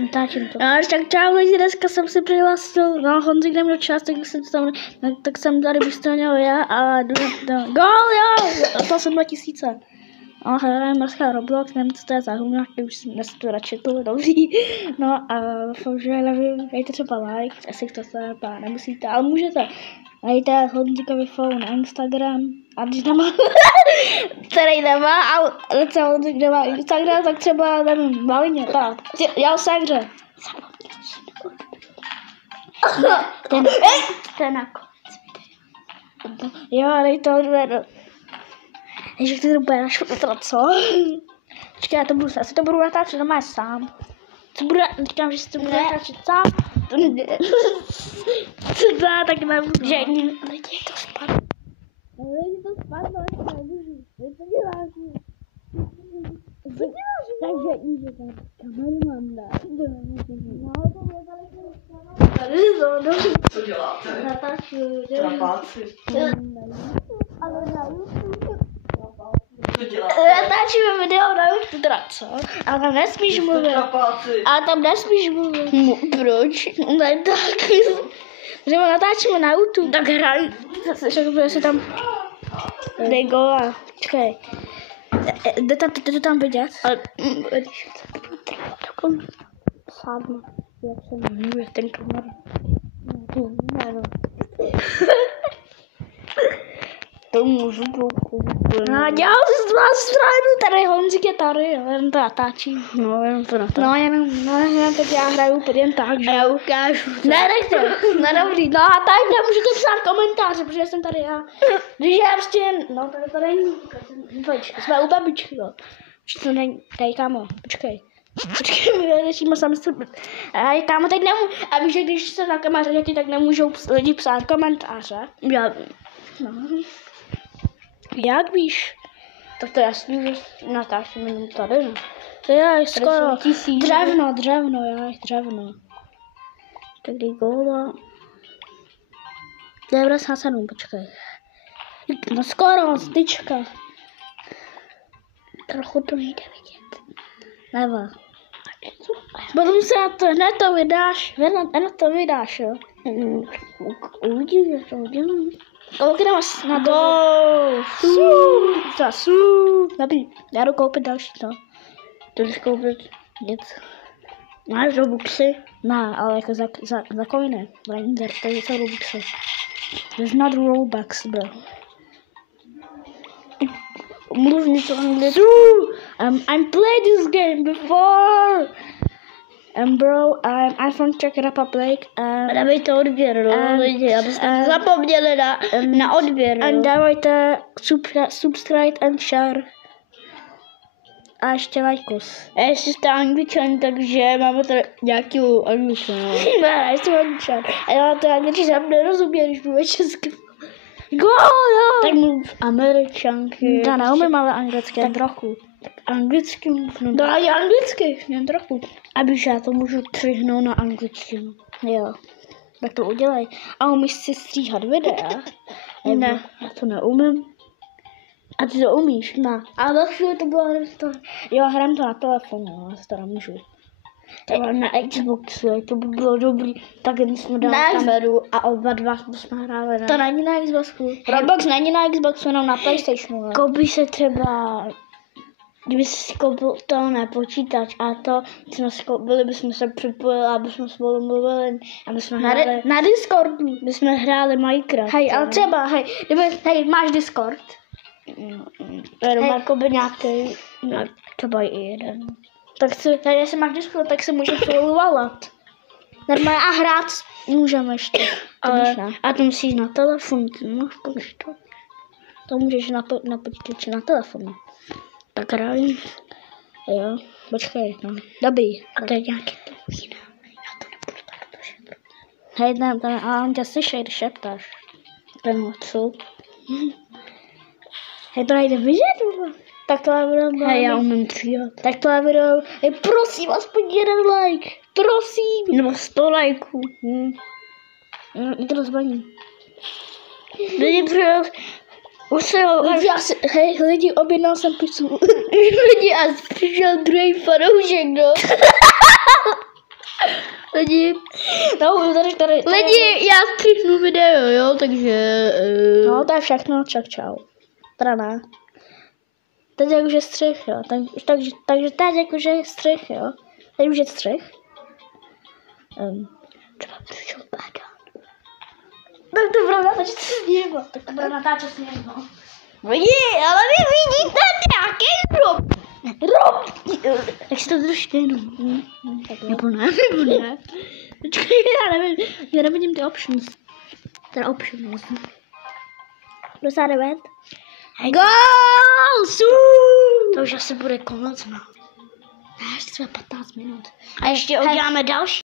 Natáčím to. No, tak čau lidi, dneska jsem si přihlásil, no Honzik neměl čas, tak jsem tady vystavěl já a gól, jo! To jsem 2000. No, hrajeme dneska Roblox, nevím, co to je za hru, už jsem dnes to radši to dobrý. No a doufám, že nevím, dejte třeba like, jestli to se nemusíte, ale můžete. Dejte Honzikovi follow na Instagram, a když nemá, který nemá, ale třeba Honzik nemá Instagram, tak třeba nevím, Malině, tak, já se hře. Ten na konci. Jo, dej to odvedu. Ježiš, ty to bude našutrat, co? Počkej, já to budu, asi to budu natáčet doma sám. Říkám, že si to budu natáčet sám. To nejde. Co dá, tak nebudu. Že lidi to spadlo. Lidi to spadlo, ještě nemůžu. Co děláš? Co děláš? Takže jde tam kamerman dá. No, to mě tady to. Co děláte? Natáču. Trapáci. Ale na YouTube. Co děláte? Natáčíme video na YouTube, teda co? Ale tam nesmíš mluvit. Trapáci. Ale tam nesmíš mluvit. Proč? Ne, tak. Že natáčíme na YouTube. Tak hraj. Však se tam dej gola. Čekaj. Jde to tam vidět? Ale když takovou sádnu. Jak se jmenuje ten kamera. No. To můžu koupit. No, dělal jsi z vás stranu, tady Honzik je tady, jenom to natáčím. No, jenom to natáčím. No, tak já hraju úplně jen tak, že? Já ukážu. Ne, nechte, dobrý, no a tady nemůžete psát komentáře, protože jsem tady já. Když já prostě, no tady není, pojď, jsme u babičky, jo. Už to není, tady kámo, počkej, my řešíme sami sebe. Kámo, teď nemůžu, a víš, že když se na kameře děti, tak nemůžou lidi psát komentáře. Já, No. Jak víš? tak to jasný, že natáčím jenom tady, no. To je skoro. Tady Dřevno, dřevno. Tak dej góla. 97, počkej. No skoro, styčka. Trochu to nejde vidět. Leva. Potom se hned to vydáš, jo. Uvidím, jak to udělám. Kolik máš na to? Dobrý, já jdu koupit další to. To jdeš koupit něco. Máš Robuxy? Ne, ale jako za coiny. Render, to jsou Robuxy. There's not Robux, bro. Mluv něco anglicky. I'm played this game before. Bro, I'm from Czech Republic. Dávej to odběr, no, lidi, abyste zapomněli na odběr, no. And dávajte subscribe and share. A ještě lajkus. A jestli jste Angličan, takže máme tady nějakou angličtinu. Ne, jsem Angličan. A já to Angličan nerozumím, když mluvím česky. Jo! Tak mluv Američanky. Já neumím, ale anglicky jen trochu. Tak anglicky mluv. No i anglicky, jen trochu. Abych já to můžu přihnout na angličtinu. Jo, tak to udělej. A umíš si stříhat videa? Ne, já to neumím. A ty to umíš? Ne. A za chvíli to bylo to. Jo, hrám to na telefonu, ale to nemůžu. Ale na Xboxu, to by bylo dobrý. Tak jsme dali kameru a oba dva jsme hráli na... To není na Xboxu. Roblox není na Xboxu, jenom na PlayStationu. Koupí se třeba... Kdyby si koupil to na počítač a to, co jsme si koupili, bychom se připojili, aby jsme spolu mluvili, aby jsme hráli... Na Discordu. My jsme hráli Minecraft. Hej, ale třeba, hej, máš Discord? Jenom jakoby nějaký, třeba i jeden. Tak jestli máš Discord, tak si můžeš spolu volat. Normálně a hrát můžeme ještě. Ale, a to musíš na telefonu, no, to můžeš na počítači na telefonu. Tak hraj. Jo, počkej, no. Dobrý. A to je nějaký jiný. Já to nebudu tak držet. Hej, ne, ale on tě slyší, když šeptáš. Ten co? Hej, to nejde vidět, tak tohle video... Hej, já umím tříhat. Tak tohle video... Hej, prosím, aspoň 1 like. Prosím. Nebo 100 lajků. Je to rozbaní. Lidi, Hej, lidi, objednal jsem pizzu. Lidi, a přišel druhý fanoušek, no. Lidi, No, tady. lidi, já stříhnu video, jo, takže... No, to je všechno, čau. Teda ne. Teď je už je střih, jo. Takže teď jakože je střih, jo. Teď už je střih. Třeba přišel Báda. Tak to bude natáčet sněho. Tak to bude natáčet sněho, no. Lidi, ale vy vidíte nějaký rob. Tak si to trošku jenom. Nebo ne. Počkej, já nevidím ty options. Teda options. 59. Gol! To už asi bude konec, no. Ne, ještě třeba 15 minut. A ještě uděláme další.